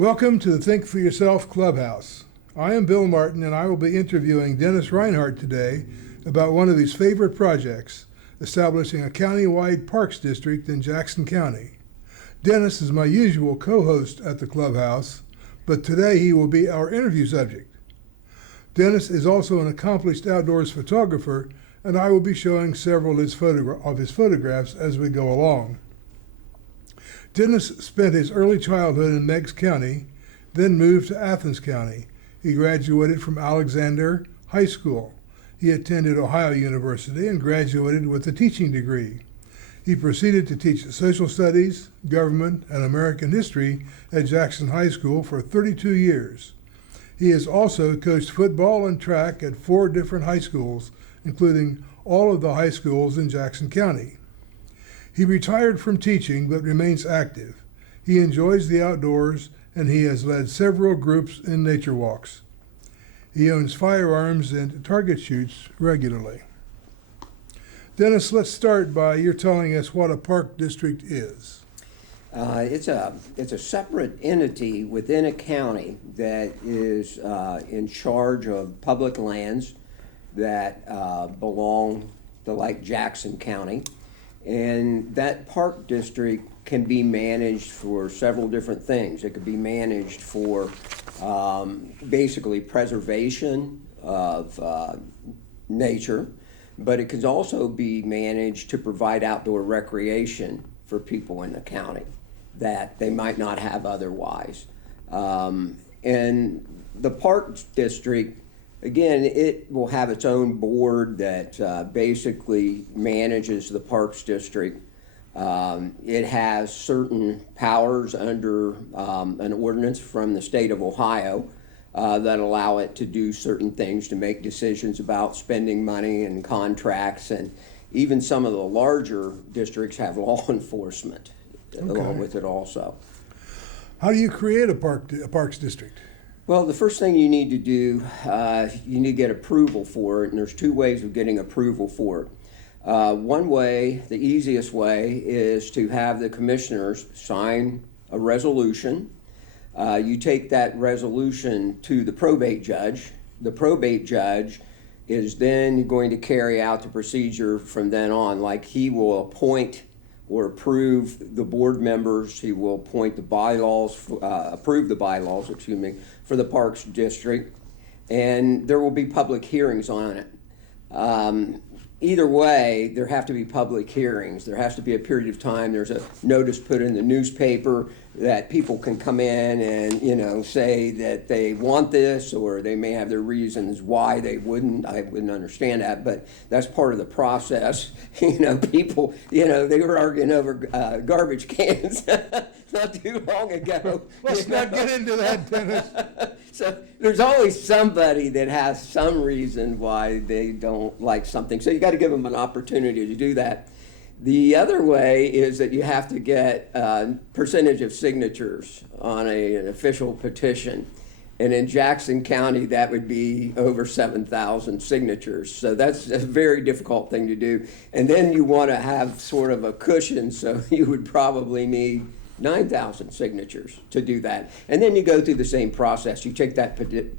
Welcome to the Think for Yourself Clubhouse. I am Bill Martin, and I will be interviewing Dennis Reinhart today about one of his favorite projects, establishing a county-wide parks district in Jackson County. Dennis is my usual co-host at the clubhouse, but today he will be our interview subject. Dennis is also an accomplished outdoors photographer, and I will be showing several of his photographs as we go along. Dennis spent his early childhood in Meigs County, then moved to Athens County. He graduated from Alexander High School. He attended Ohio University and graduated with a teaching degree. He proceeded to teach social studies, government, and American history at Jackson High School for 32 years. He has also coached football and track at 4 different high schools, including all of the high schools in Jackson County. He retired from teaching but remains active. He enjoys the outdoors and he has led several groups in nature walks. He owns firearms and target shoots regularly. Dennis, let's start by your telling us what a park district is. It's a separate entity within a county that is in charge of public lands that belong to like Jackson County. And that park district can be managed for several different things. It could be managed for basically preservation of nature, but it could also be managed to provide outdoor recreation for people in the county that they might not have otherwise. And the park district, again, it will have its own board that basically manages the Parks District. It has certain powers under an ordinance from the state of Ohio that allow it to do certain things, to make decisions about spending money and contracts, and even some of the larger districts have law enforcement along with it also. How do you create a parks district? Well, the first thing you need to do, you need to get approval for it, and there's 2 ways of getting approval for it. One way, the easiest way, is to have the commissioners sign a resolution. You take that resolution to the probate judge. The probate judge is then going to carry out the procedure from then on. Like, he will appoint or approve the board members. He will appoint the bylaws, approve the bylaws, for the Parks District, and there will be public hearings on it. Either way, there have to be public hearings. There has to be a period of time. There's a notice put in the newspaper that people can come in and, say that they want this, or they may have their reasons why they wouldn't. I wouldn't understand that, but that's part of the process. People, they were arguing over garbage cans not too long ago. Let's not get into that, Dennis. So there's always somebody that has some reason why they don't like something. So you got to give them an opportunity to do that. The other way is that you have to get a percentage of signatures on an official petition. And in Jackson County, that would be over 7,000 signatures. So that's a very difficult thing to do. And then you want to have sort of a cushion, so you would probably need 9,000 signatures to do that. And then you go through the same process. You take that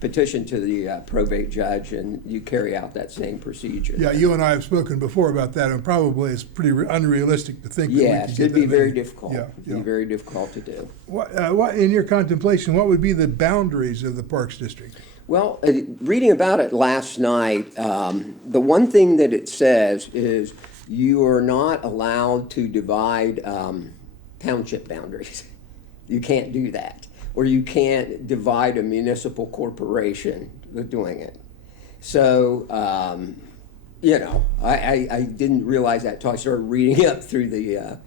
petition to the probate judge and you carry out that same procedure. Yeah, you and I have spoken before about that, and probably it's pretty unrealistic to think that we could get that. Yes, it'd be very difficult. Yeah. It'd be very difficult to do. What, in your contemplation, what would be the boundaries of the Parks District? Well, reading about it last night, the one thing that it says is you are not allowed to divide township boundaries. You can't do that. Or you can't divide a municipal corporation with doing it. So, I didn't realize that until I started reading up through the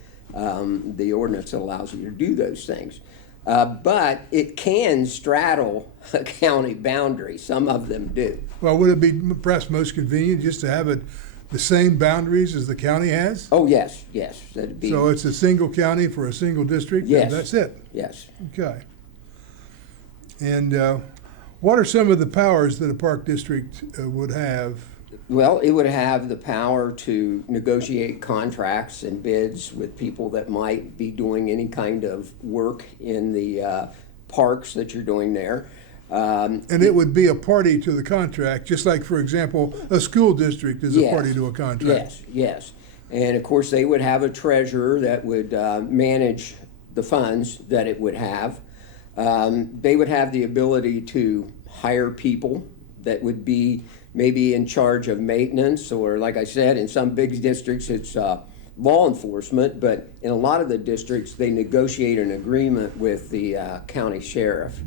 ordinance that allows you to do those things. But it can straddle a county boundary. Some of them do. Well, would it be perhaps most convenient just to have it the same boundaries as the county has? Oh, yes. That'd be. So it's a single county for a single district? Yes. And that's it? Yes. Okay. And what are some of the powers that a park district would have? Well, it would have the power to negotiate contracts and bids with people that might be doing any kind of work in the parks that you're doing there. And it would be a party to the contract, just like, for example, a school district is a Yes. party to a contract. Yes, yes. And of course, they would have a treasurer that would manage the funds that it would have. They would have the ability to hire people that would be maybe in charge of maintenance, or like I said, in some big districts, it's law enforcement, but in a lot of the districts, they negotiate an agreement with the county sheriff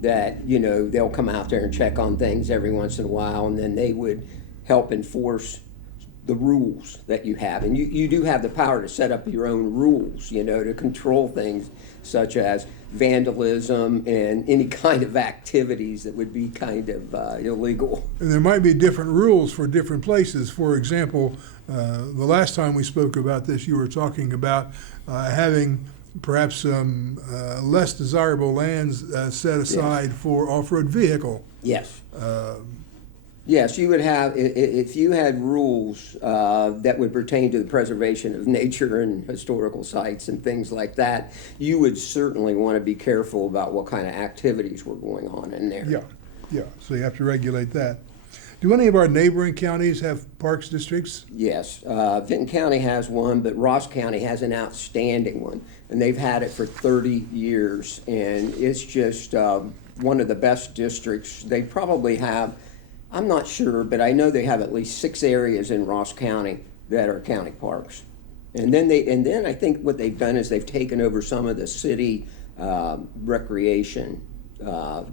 that, they'll come out there and check on things every once in a while, and then they would help enforce the rules that you have. And you do have the power to set up your own rules, to control things such as vandalism and any kind of activities that would be kind of illegal. And there might be different rules for different places. For example, the last time we spoke about this, you were talking about having perhaps some less desirable lands set aside for off-road vehicle. Yes. Yes, you would have, if you had rules that would pertain to the preservation of nature and historical sites and things like that, you would certainly want to be careful about what kind of activities were going on in there. Yeah, so you have to regulate that. Do any of our neighboring counties have parks districts? Yes, Vinton County has one, but Ross County has an outstanding one, and they've had it for 30 years, and it's just one of the best districts. They probably have, I'm not sure, but I know they have at least 6 areas in Ross County that are county parks. And then I think what they've done is they've taken over some of the city recreation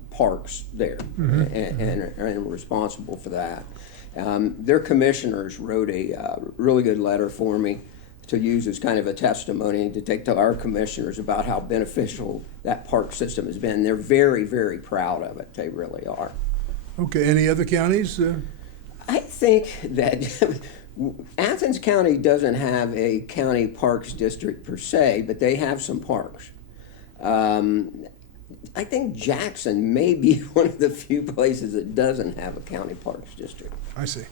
parks there, and are responsible for that. Their commissioners wrote a really good letter for me to use as kind of a testimony to take to our commissioners about how beneficial that park system has been. They're very, very proud of it. They really are. Okay, any other counties? I think that Athens County doesn't have a county parks district per se, but they have some parks. I think Jackson may be one of the few places that doesn't have a county parks district. I see.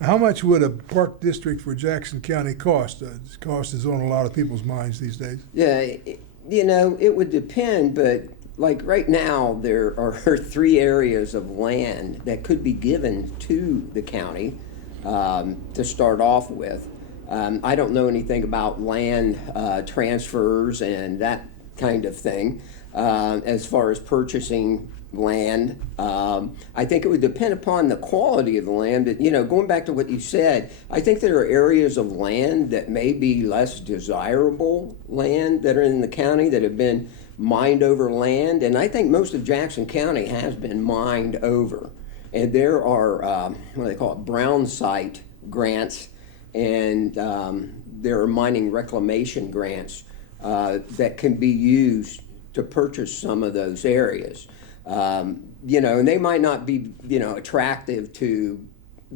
How much would a park district for Jackson County cost? Cost is on a lot of people's minds these days. Yeah, it would depend, but like right now, there are 3 areas of land that could be given to the county to start off with. I don't know anything about land transfers and that kind of thing as far as purchasing land. I think it would depend upon the quality of the land. But, going back to what you said, I think there are areas of land that may be less desirable land that are in the county that have been mined over land. And I think most of Jackson County has been mined over. And there are, what do they call it, brown site grants, and there are mining reclamation grants that can be used to purchase some of those areas. And they might not be, attractive to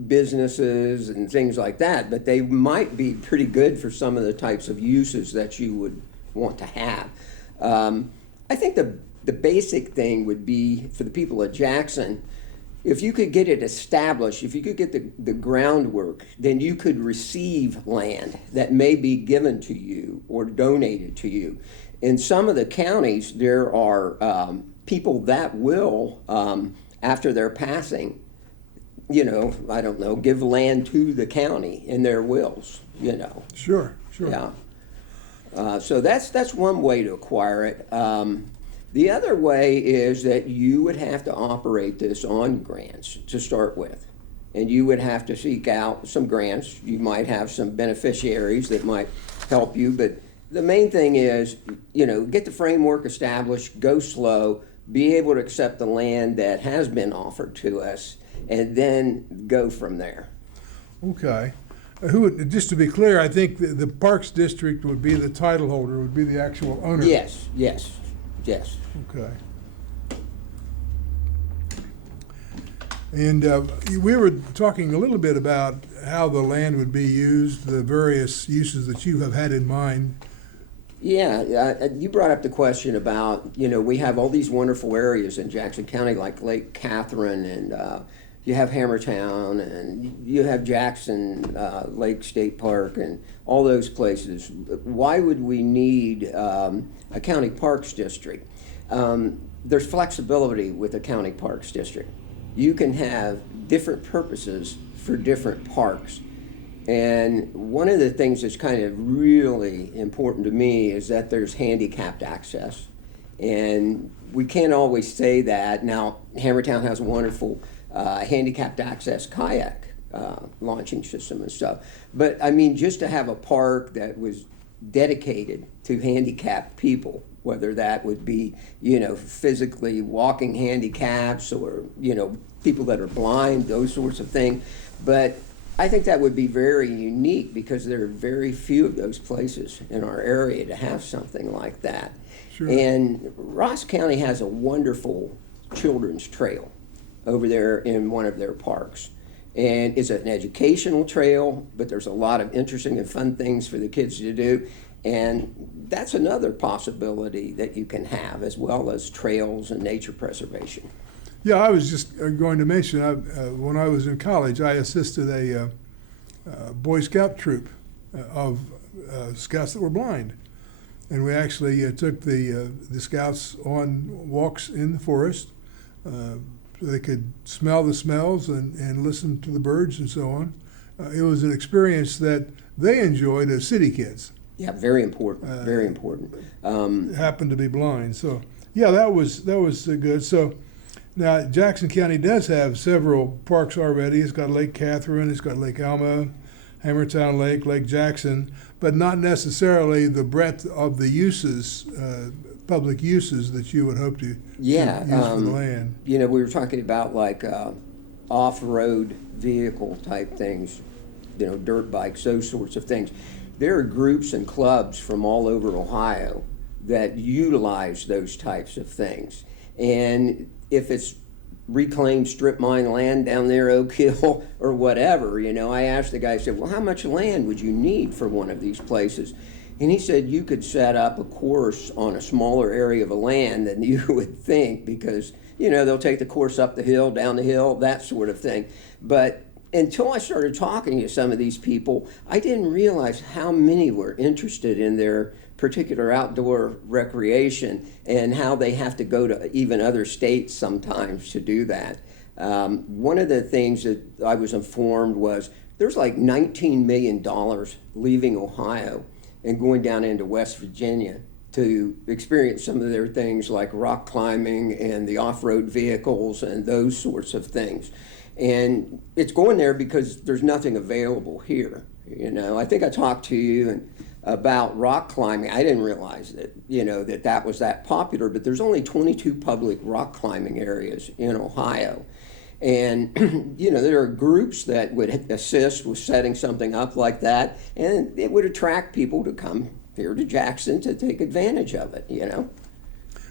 businesses and things like that, but they might be pretty good for some of the types of uses that you would want to have. I think the basic thing would be for the people of Jackson, if you could get it established, if you could get the groundwork, then you could receive land that may be given to you or donated to you. In some of the counties, there are people that will, after their passing, I don't know, give land to the county in their wills, Sure. Yeah. So that's one way to acquire it. The other way is that you would have to operate this on grants to start with. And you would have to seek out some grants. You might have some beneficiaries that might help you, but the main thing is, get the framework established, go slow, be able to accept the land that has been offered to us, and then go from there. Okay. Just to be clear, I think the Parks District would be the title holder, would be the actual owner. Yes. Okay. And we were talking a little bit about how the land would be used, the various uses that you have had in mind. Yeah, you brought up the question about, we have all these wonderful areas in Jackson County like Lake Catherine and, you have Hammertown, and you have Jackson Lake State Park, and all those places. Why would we need a county parks district? There's flexibility with a county parks district. You can have different purposes for different parks. And one of the things that's kind of really important to me is that there's handicapped access. And we can't always say that. Now, Hammertown has a wonderful handicapped access kayak launching system and stuff. But I mean, just to have a park that was dedicated to handicapped people, whether that would be, physically walking handicaps or, people that are blind, those sorts of things. But I think that would be very unique because there are very few of those places in our area to have something like that. Sure. And Ross County has a wonderful children's trail over there in one of their parks. And it's an educational trail, but there's a lot of interesting and fun things for the kids to do. And that's another possibility that you can have, as well as trails and nature preservation. Yeah, I was just going to mention, when I was in college, I assisted a Boy Scout troop of scouts that were blind. And we actually took the scouts on walks in the forest so they could smell the smells and listen to the birds and so on. It was an experience that they enjoyed as city kids. Yeah, very important, very important. Happened to be blind. So, yeah, that was good. So, now, Jackson County does have several parks already. It's got Lake Catherine, it's got Lake Alma, Hammertown Lake, Lake Jackson, but not necessarily the breadth of the uses, public uses that you would hope to use for the land. We were talking about like off-road vehicle type things, dirt bikes, those sorts of things. There are groups and clubs from all over Ohio that utilize those types of things. And if it's reclaimed strip mine land down there, Oak Hill, or whatever, I asked the guy, I said, well, how much land would you need for one of these places? And he said, you could set up a course on a smaller area of land than you would think because, they'll take the course up the hill, down the hill, that sort of thing. But until I started talking to some of these people, I didn't realize how many were interested in their particular outdoor recreation and how they have to go to even other states sometimes to do that. One of the things that I was informed was there's like $19 million leaving Ohio and going down into West Virginia to experience some of their things like rock climbing and the off-road vehicles and those sorts of things. And it's going there because there's nothing available here. I think I talked to you about rock climbing. I didn't realize that, that was that popular, but there's only 22 public rock climbing areas in Ohio. And, there are groups that would assist with setting something up like that, and it would attract people to come here to Jackson to take advantage of it,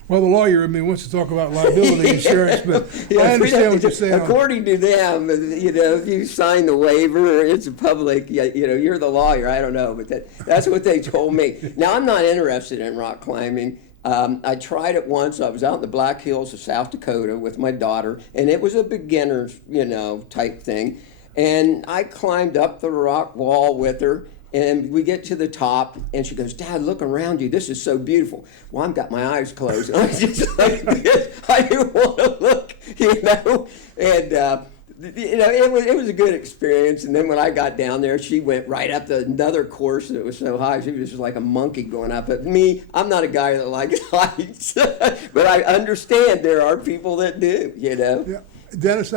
Well, the lawyer, wants to talk about liability insurance, but I understand what you're saying. According to them, if you sign the waiver, it's a public, you're the lawyer. I don't know, but that's what they told me. Now, I'm not interested in rock climbing. I tried it once. I was out in the Black Hills of South Dakota with my daughter, and it was a beginner's, type thing. And I climbed up the rock wall with her. And we get to the top, and she goes, Dad, look around you. This is so beautiful. Well, I've got my eyes closed. And I was just like this. I didn't want to look, And, it was a good experience. And then when I got down there, she went right up another course that was so high. She was just like a monkey going up. But me, I'm not a guy that likes heights. But I understand there are people that do, Yeah. Dennis,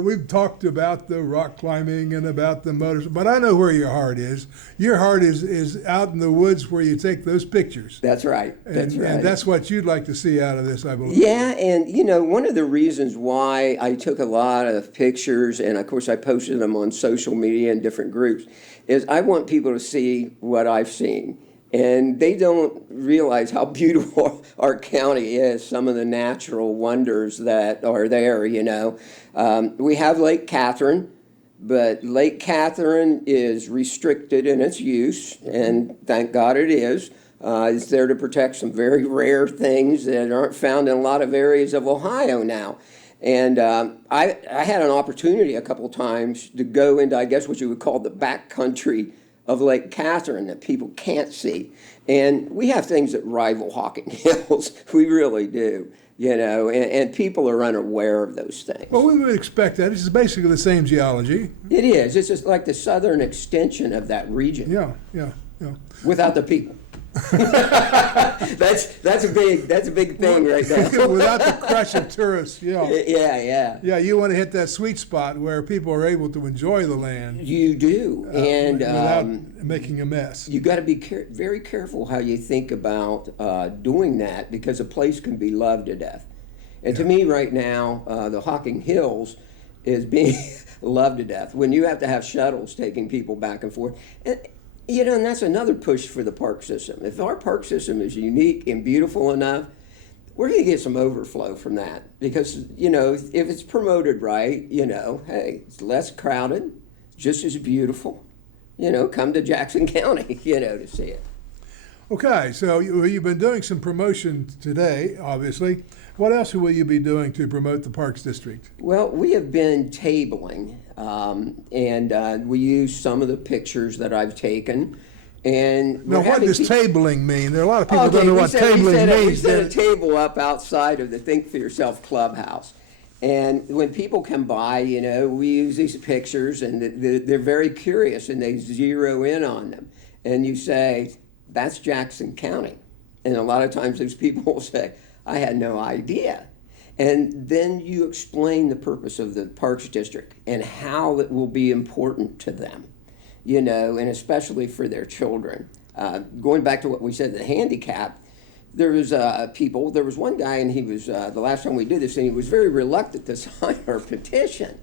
we've talked about the rock climbing and about the motors, but I know where your heart is. Your heart is out in the woods where you take those pictures. That's right. And that's what you'd like to see out of this, I believe. Yeah, and one of the reasons why I took a lot of pictures, and of course I posted them on social media and different groups, is I want people to see what I've seen. And they don't realize how beautiful our county is, some of the natural wonders that are there, We have Lake Catherine, but Lake Catherine is restricted in its use, and thank God it is. It's there to protect some very rare things that aren't found in a lot of areas of Ohio now. And I had an opportunity a couple times to go into, I guess, what you would call the back country of Lake Catherine that people can't see. And we have things that rival Hocking Hills. We really do, and people are unaware of those things. Well, we would expect that. This is basically the same geology. It is. It's just like the southern extension of that region. Yeah. Without the people. that's a big thing right there. Without the crush of tourists, Yeah. Yeah, you want to hit that sweet spot where people are able to enjoy the land. You do, and without making a mess. You got to be very careful how you think about doing that, because a place can be loved to death. And to me, right now, the Hocking Hills is being loved to death. When you have to have shuttles taking people back and forth. And that's another push for the park system. If our park system is unique and beautiful enough, we're going to get some overflow from that. Because, if it's promoted right, hey, it's less crowded, just as beautiful. Come to Jackson County, to see it. Okay, so you've been doing some promotion today, obviously. What else will you be doing to promote the Parks District? Well, we have been tabling, and we use some of the pictures that I've taken. And now, what does tabling mean? There are a lot of people who don't know what tabling means. We set a table up outside of the Think for Yourself clubhouse. And when people come by, we use these pictures, and they're very curious, and they zero in on them. And you say, that's Jackson County. And a lot of times those people will say, I had no idea. And then you explain the purpose of the Parks District and how it will be important to them, and especially for their children. Going back to what we said, the handicap, there was one guy, and he was, the last time we did this, and he was very reluctant to sign our petition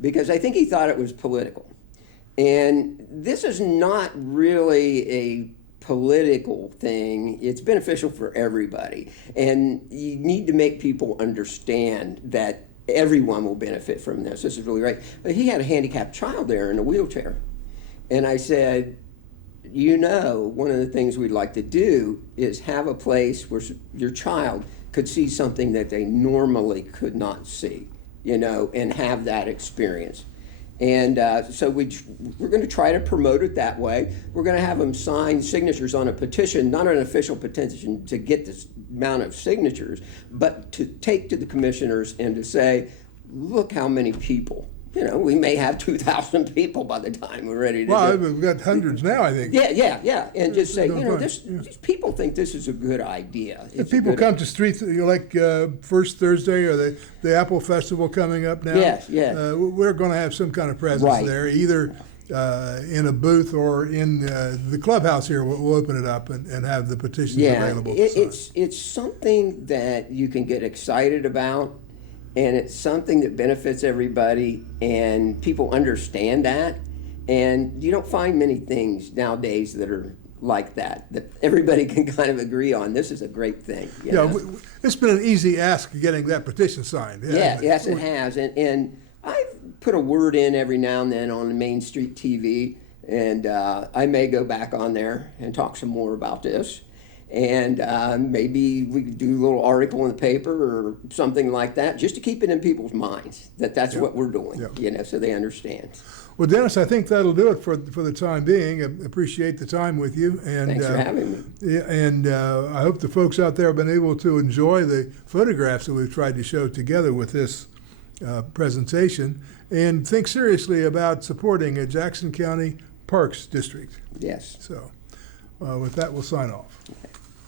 because I think he thought it was political. And this is not really a political thing. It's beneficial for everybody. And you need to make people understand that everyone will benefit from this. This is really right. But he had a handicapped child there in a wheelchair. And I said, one of the things we'd like to do is have a place where your child could see something that they normally could not see, and have that experience. And so we're going to try to promote it that way. We're going to have them sign signatures on a petition, not an official petition to get this amount of signatures, but to take to the commissioners and to say, look how many people. We may have 2,000 people by the time we're ready to do it. Well, we've got hundreds now, I think. Yeah. And just say, these people think this is a good idea. If people come to streets, like First Thursday or the Apple Festival coming up now, yes. We're going to have some kind of presence there, either in a booth or in the clubhouse here. We'll open it up and have the petitions available. It's something that you can get excited about. And it's something that benefits everybody, and people understand that. And you don't find many things nowadays that are like that everybody can kind of agree on. This is a great thing. It's been an easy ask getting that petition signed. Yes, it has. And I've put a word in every now and then on the Main Street TV, and I may go back on there and talk some more about this. And maybe we could do a little article in the paper or something like that, just to keep it in people's minds that's what we're doing, so they understand. Well, Dennis, I think that'll do it for the time being. I appreciate the time with you. And, thanks for having me. Yeah, and I hope the folks out there have been able to enjoy the photographs that we've tried to show together with this presentation, and think seriously about supporting a Jackson County Parks District. Yes. So with that, we'll sign off. Okay.